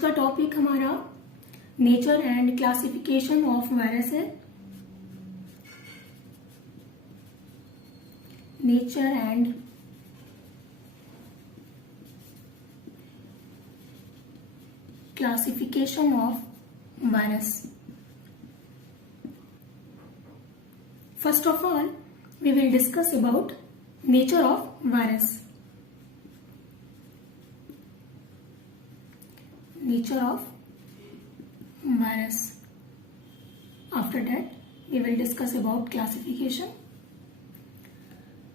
का टॉपिक हमारा nature and classification of virus है। Nature and classification of virus. First of all, we will discuss about nature of virus. Nature of virus. After that, we will discuss about classification.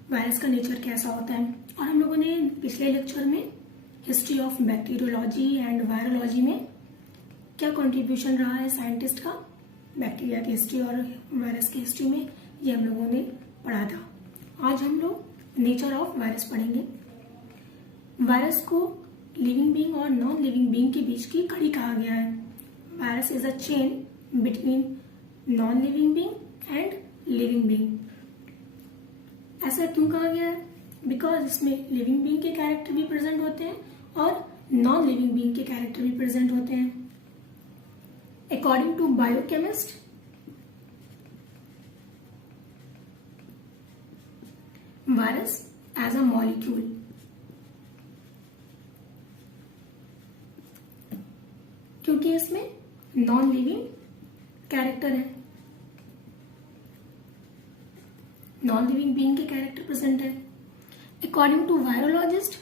Virus का nature कैसा होता है, और हम लोगों ने पिछले लेक्चर में history of bacteriology and virology में क्या कंट्रीब्यूशन रहा है साइंटिस्ट का बैक्टीरिया की हिस्ट्री और वायरस की हिस्ट्री में, ये हम लोगों ने पढ़ा था। आज हम लोग नेचर ऑफ वायरस पढ़ेंगे। वायरस को लिविंग बीइंग और नॉन लिविंग बीइंग के बीच की कड़ी कहा गया है। Virus is a chain between non living being and living being. ऐसा क्यों कहा गया है? बिकॉज इसमें लिविंग बीइंग के कैरेक्टर भी प्रेजेंट होते हैं और नॉन लिविंग बीइंग के कैरेक्टर भी प्रेजेंट होते हैं। According to biochemist, virus as a molecule क्योंकि इसमें नॉन लिविंग कैरेक्टर है, नॉन लिविंग बीइंग के कैरेक्टर प्रेजेंट है। According to virologist,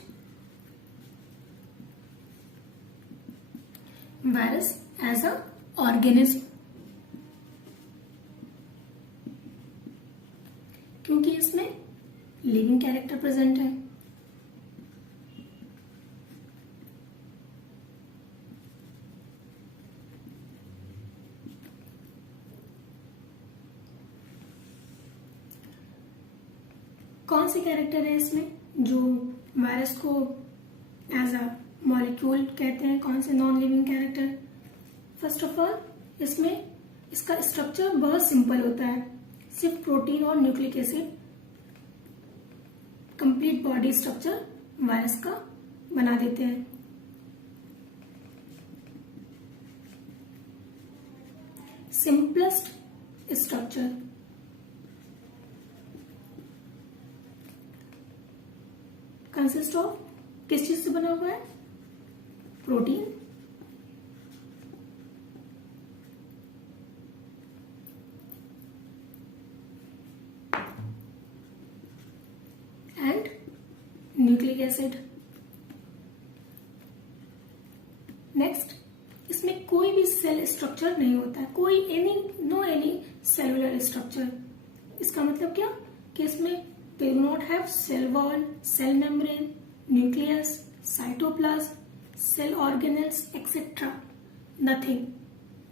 virus as a organism क्योंकि इसमें लिविंग कैरेक्टर प्रेजेंट है। कौन से कैरेक्टर है इसमें जो वायरस को एज अ मॉलिक्यूल कहते हैं? कौन से non living character? First of all, इसमें इसका स्ट्रक्चर बहुत सिंपल होता है। सिर्फ प्रोटीन और nucleic acid complete body structure virus का बना देते हैं। Simplest structure. कंसिस्ट ऑफ किस चीज से बना हुआ है? Protein and nucleic acid. Next, इसमें कोई भी सेल स्ट्रक्चर नहीं होता है, कोई एनी सेलुलर स्ट्रक्चर। इसका मतलब क्या कि इसमें they do not have cell wall, cell membrane, nucleus, cytoplasm, cell organelles etcetera. Nothing,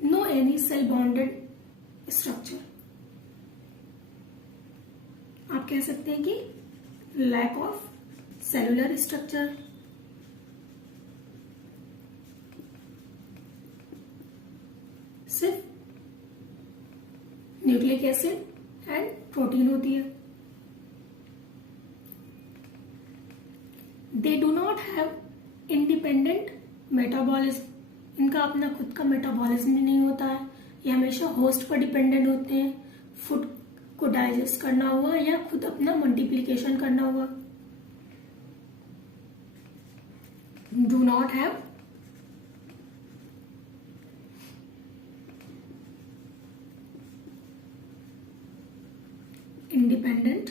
no any cell bonded structure. आप कह सकते हैं कि लैक ऑफ सेलुलर स्ट्रक्चर। सिर्फ न्यूक्लिक एसिड एंड प्रोटीन होती है। They do not have independent metabolism. इनका अपना खुद का मेटाबॉलिज्म भी नहीं होता है। ये हमेशा होस्ट पर डिपेंडेंट होते हैं, फूड को डाइजेस्ट करना हुआ या खुद अपना मल्टीप्लिकेशन करना हुआ। Do not have independent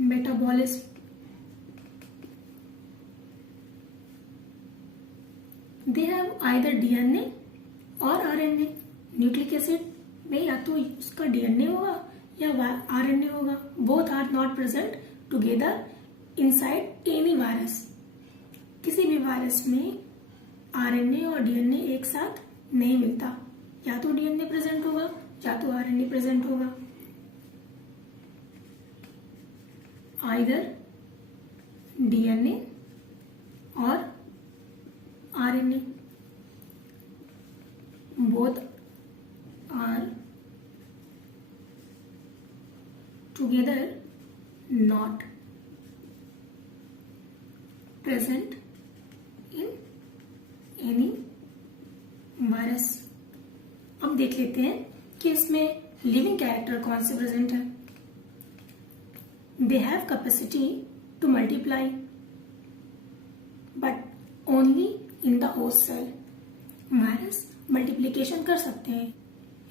metabolism. They have either DNA और आरएनए। न्यूक्लिक एसिड में या तो उसका डीएनए होगा या आरएनए होगा। Both are not present together inside any virus. किसी भी वायरस में आरएनए और डीएनए एक साथ नहीं मिलता। या तो डीएनए प्रेजेंट होगा या तो आरएनए प्रेजेंट होगा। आइदर डीएनए और RNA, both are together not present in any virus. अब देख लेते हैं कि इसमें लिविंग कैरेक्टर कौन से प्रेजेंट है। They have capacity to multiply but only in the host cell. Virus multiplication कर सकते हैं,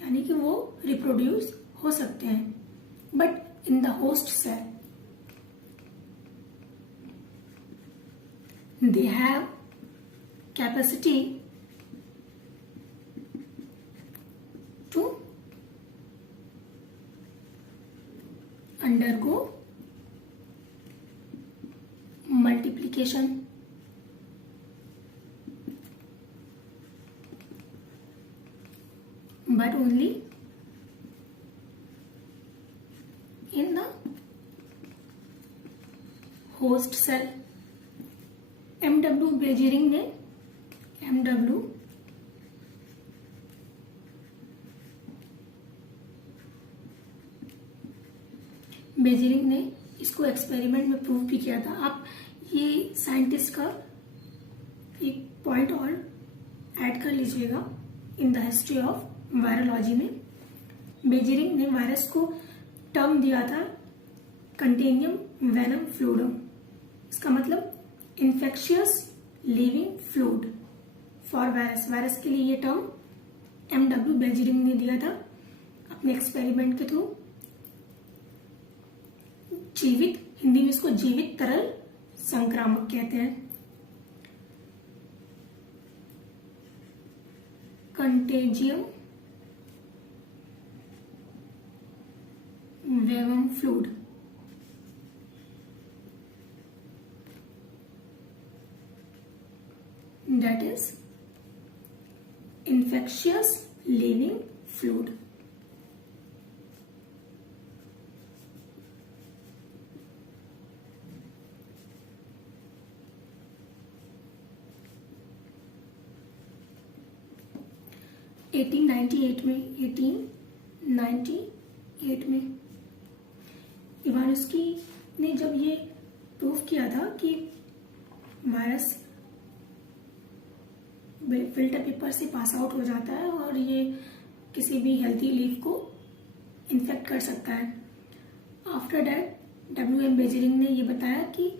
यानी कि वो रिप्रोड्यूस हो सकते हैं, but in the host cell. They have capacity to undergo multiplication but only in the host cell। MW Beijerinck ने बेजिरिंग ने इसको एक्सपेरिमेंट में प्रूव भी किया था। आप ये साइंटिस्ट का एक पॉइंट और ऐड कर लीजिएगा in the history of virology में। बेजिरिंग ने वायरस को टर्म दिया था कंटेनियम वेनम फ्लूइडम। इसका मतलब infectious living fluid for virus. Virus के लिए ये टर्म MW बेजिरिंग ने दिया था अपने एक्सपेरिमेंट के थ्रू। जीवित, हिंदी में इसको जीवित तरल संक्रामक कहते हैं। Contagium vivum fluid. That is infectious living fluid। Eighteen ninety eight में इवानोस्की ने जब ये प्रूव किया था कि वायरस फिल्टर पेपर से पास आउट हो जाता है और ये किसी भी हेल्थी लीफ को इन्फेक्ट कर सकता है। आफ्टर दैट WM बेजिरिंग ने ये बताया कि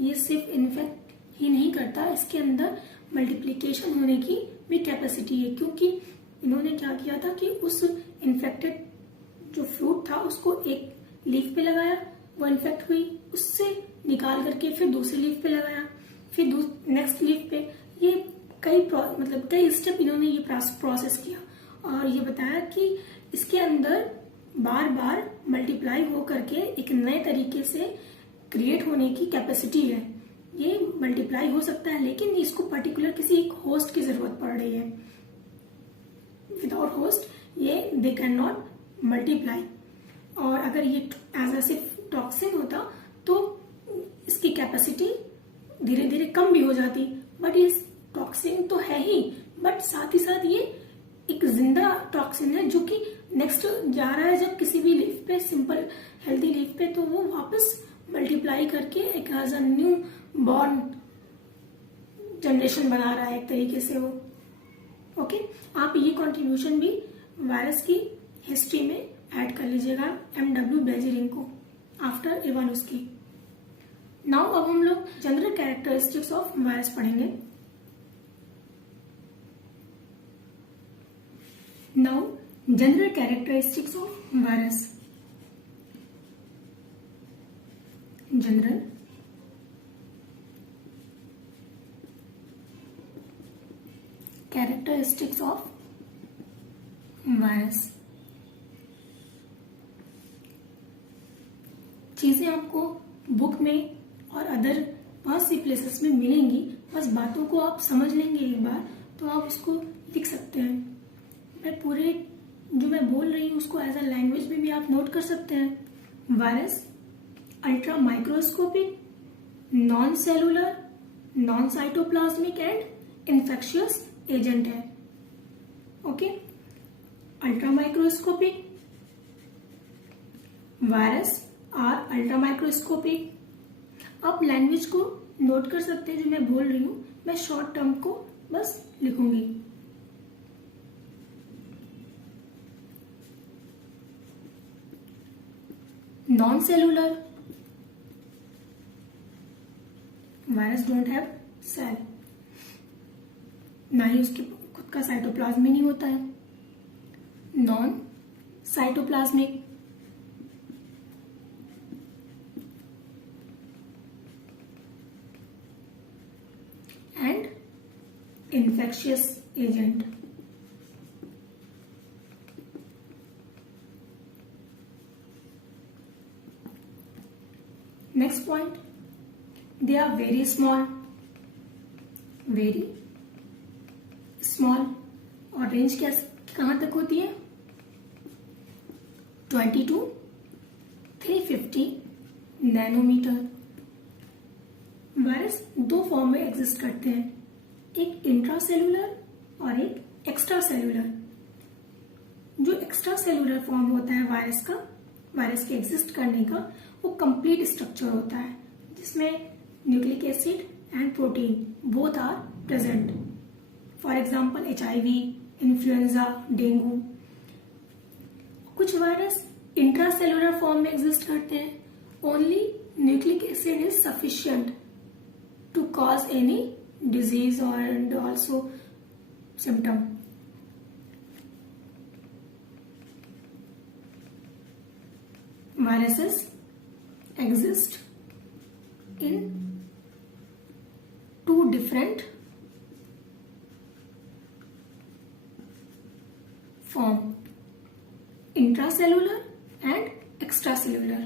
ये सिर्फ इन्फेक्ट ही नहीं करता, इसके अंदर मल्टीप्लिकेशन होने की भी कैपेसिटी है। क्योंकि इन्होंने क्या किया था कि उस इन्फेक्टेड जो फ्रूट था उसको एक लीफ पे लगाया, वो इन्फेक्ट हुई, उससे निकाल करके फिर दूसरी लीफ पे लगाया, फिर नेक्स्ट लीफ पे। ये कई स्टेप इन्होंने ये प्रोसेस किया और ये बताया कि इसके अंदर बार बार मल्टीप्लाई हो करके एक नए तरीके से क्रिएट होने की कैपेसिटी है। ये मल्टीप्लाई हो सकता है, लेकिन इसको पर्टिकुलर किसी एक होस्ट की जरूरत पड़ रही है। विदाउट होस्ट ये दे कैन नॉट मल्टीप्लाई। और अगर ये एज अ सिर्फ टॉक्सिन होता तो इसकी कैपेसिटी धीरे धीरे कम भी हो जाती। बट ये टॉक्सिन तो है ही, बट साथ ही साथ ये एक जिंदा टॉक्सिन है जो कि नेक्स्ट जा रहा है जब किसी भी लीफ पे, सिंपल हेल्दी लीफ पे, तो वो वापस मल्टीप्लाई करके एक as a new born generation बना रहा है एक तरीके से वो। ओके, आप ये कंट्रीब्यूशन भी वायरस की हिस्ट्री में ऐड कर लीजिएगा MW बेजिरिंग को आफ्टर इवानोस्की। नाउ अब हम लोग जनरल कैरेक्टरिस्टिक्स ऑफ वायरस पढ़ेंगे। Now general characteristics of virus. General characteristics of virus. चीजें आपको बुक में और अदर बहुत सी प्लेसेस में मिलेंगी, बस बातों को आप समझ लेंगे एक बार तो आप उसको लिख सकते हैं। मैं पूरे जो मैं बोल रही हूँ उसको एज अ लैंग्वेज में भी आप नोट कर सकते हैं। Virus ultra microscopic, non cellular, non cytoplasmic and infectious agent है। Okay, ultra microscopic virus are ultra microscopic. आप लैंग्वेज को नोट कर सकते हैं जो मैं बोल रही हूँ। मैं शॉर्ट टर्म को बस लिखूंगी। Non cellular, virus don't have cell, ना ही उसके खुद का साइटोप्लाज्म नहीं होता है। Non cytoplasmic, and infectious agent. Next point, they are very small, very small, और रेंज कहां तक होती है? 20 to 350 नैनोमीटर। वायरस दो फॉर्म में एग्जिस्ट करते हैं, एक इंट्रासेलुलर और एक एक्स्ट्रा सेलुलर। जो एक्स्ट्रा सेलुलर फॉर्म होता है वायरस का, वायरस के एग्जिस्ट करने का, वो कंप्लीट स्ट्रक्चर होता है जिसमें nucleic acid and protein both are present. For example HIV, influenza, dengue. कुछ वायरस इंट्रासेलुलर फॉर्म में एग्जिस्ट करते हैं, only nucleic acid is sufficient to cause any disease और and also symptom. Viruses exist in two different form, intracellular and extracellular.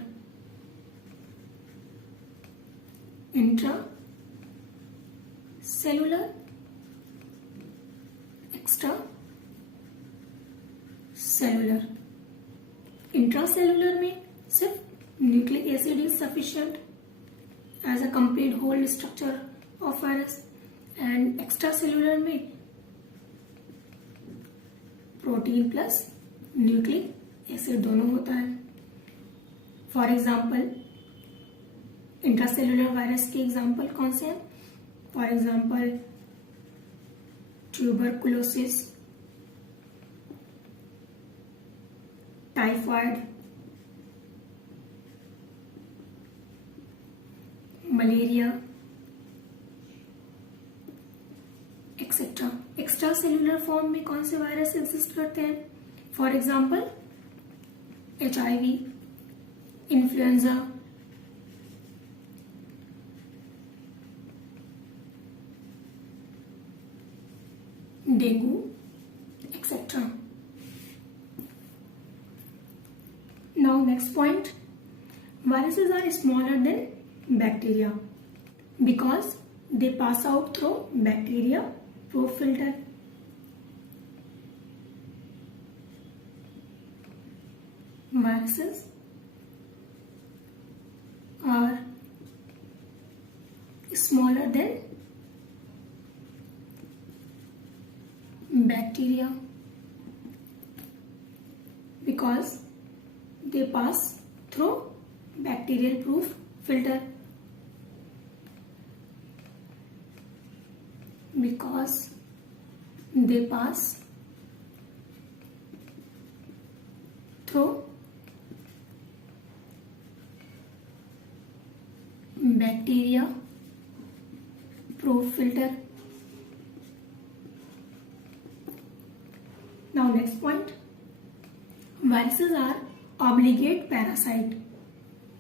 Intracellular, extracellular. Intracellular में सिर्फ nucleic acid is sufficient as a complete whole structure of virus, and extra cellular में protein plus nucleic acid दोनों होता है। For example intracellular virus के example कौन से हैं? For example tuberculosis, typhoid, malaria etcetera. Extra cellular form में कौन से वायरस एग्जिस्ट करते हैं? For example HIV, influenza, dengue etcetera. Now next point, viruses are smaller than bacteria because they pass out through bacteria proof filter. Viruses are smaller than bacteria because they pass through bacterial proof filter. Because they pass through bacteria proof filter. Now next point, viruses are obligate parasite.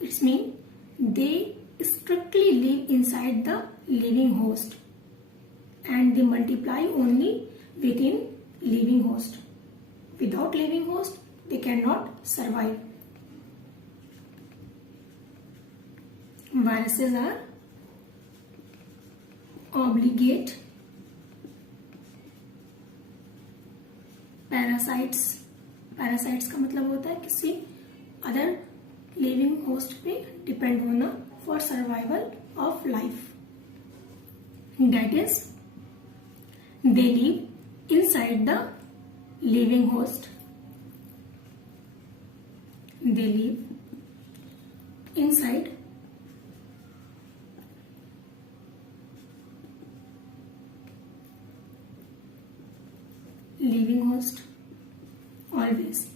It means they strictly live inside the living host and they multiply only within living host. Without living host, they cannot survive. Viruses are obligate parasites. Parasites का मतलब होता है किसी other living host पे depend होना for survival of life. That is they live inside the living host, they live inside living host always,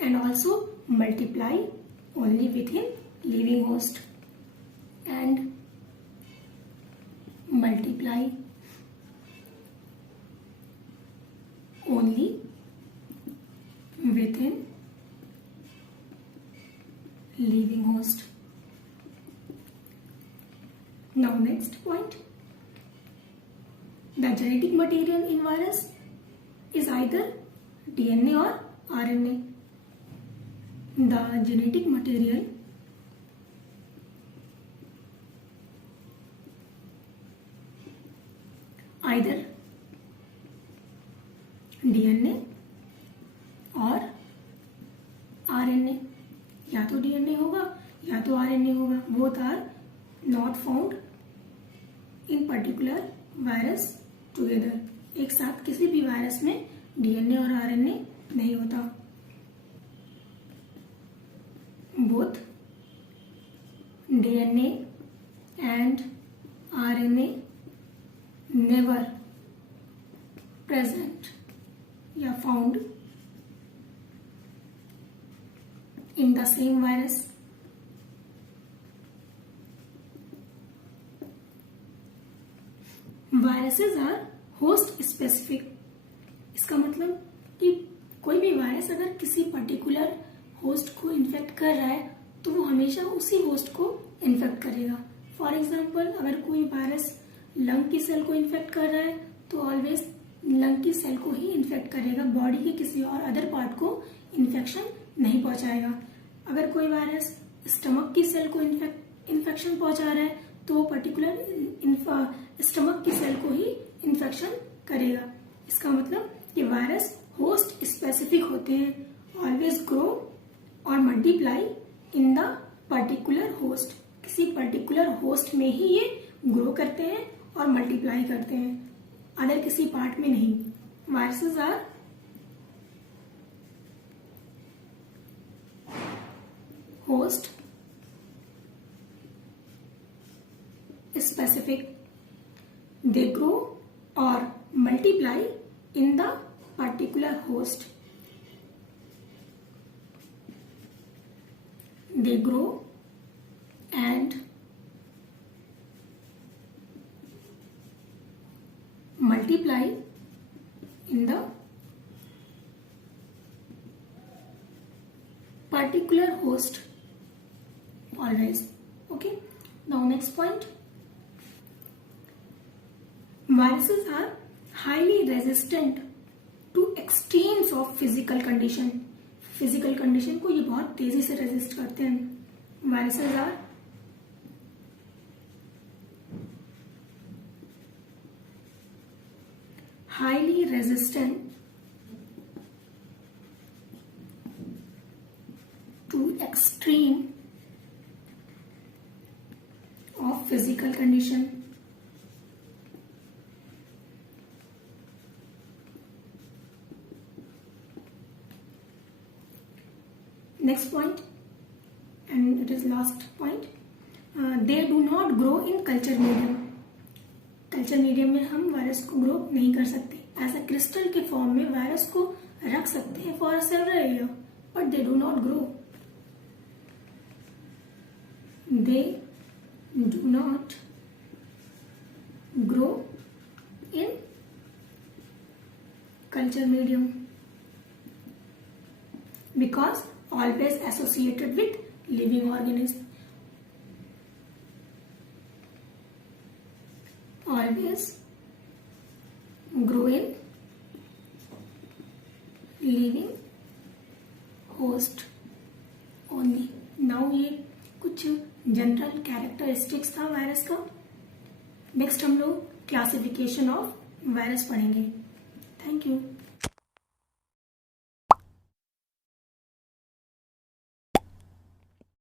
and also multiply only within living host, and multiply only within living host. Now next point, the genetic material in virus is either DNA or RNA. The genetic material either DNA और RNA, या तो DNA होगा या तो RNA होगा. Both are not found in particular virus together. एक साथ किसी भी वायरस में DNA और RNA नहीं होता. Both DNA and RNA never present या found in the same virus. Viruses are host specific. इसका मतलब कि कोई भी वायरस अगर किसी पर्टिकुलर होस्ट को इन्फेक्ट कर रहा है तो वो हमेशा उसी होस्ट को इन्फेक्ट करेगा. फॉर एग्जाम्पल, अगर कोई वायरस लंग की सेल को इन्फेक्ट कर रहा है तो ऑलवेज लंग की सेल को ही इन्फेक्ट करेगा, बॉडी के किसी और अदर पार्ट को इन्फेक्शन नहीं पहुंचाएगा. अगर कोई वायरस स्टमक की सेल को इन्फेक्शन पहुंचा रहा है तो वो पर्टिकुलर स्टमक की सेल को ही इन्फेक्शन करेगा. इसका मतलब कि वायरस होस्ट स्पेसिफिक होते हैं, ऑलवेज ग्रो और multiply in the particular host. किसी पर्टिकुलर होस्ट में ही ये ग्रो करते हैं और मल्टीप्लाई करते हैं, अदर किसी पार्ट में नहीं. Viruses are host specific. They grow or multiply in the particular host. They grow and multiply in the particular host always. Okay. Now next point. Viruses are highly resistant to extremes of physical condition. Physical condition को ये बहुत तेजी से resist करते हैं. Viruses are highly resistant to extreme of physical condition. Next point, and it is last point, they do not grow in culture medium. Culture medium में हम virus को ग्रो नहीं कर सकते. ऐसा क्रिस्टल के फॉर्म में वायरस को रख सकते हैं for several year, but they do not grow. They do not grow in culture medium because always associated with living organism. Always grow in living host only. Now ये कुछ general characteristics था virus का. Next हम लोग classification of virus पढ़ेंगे. Thank you.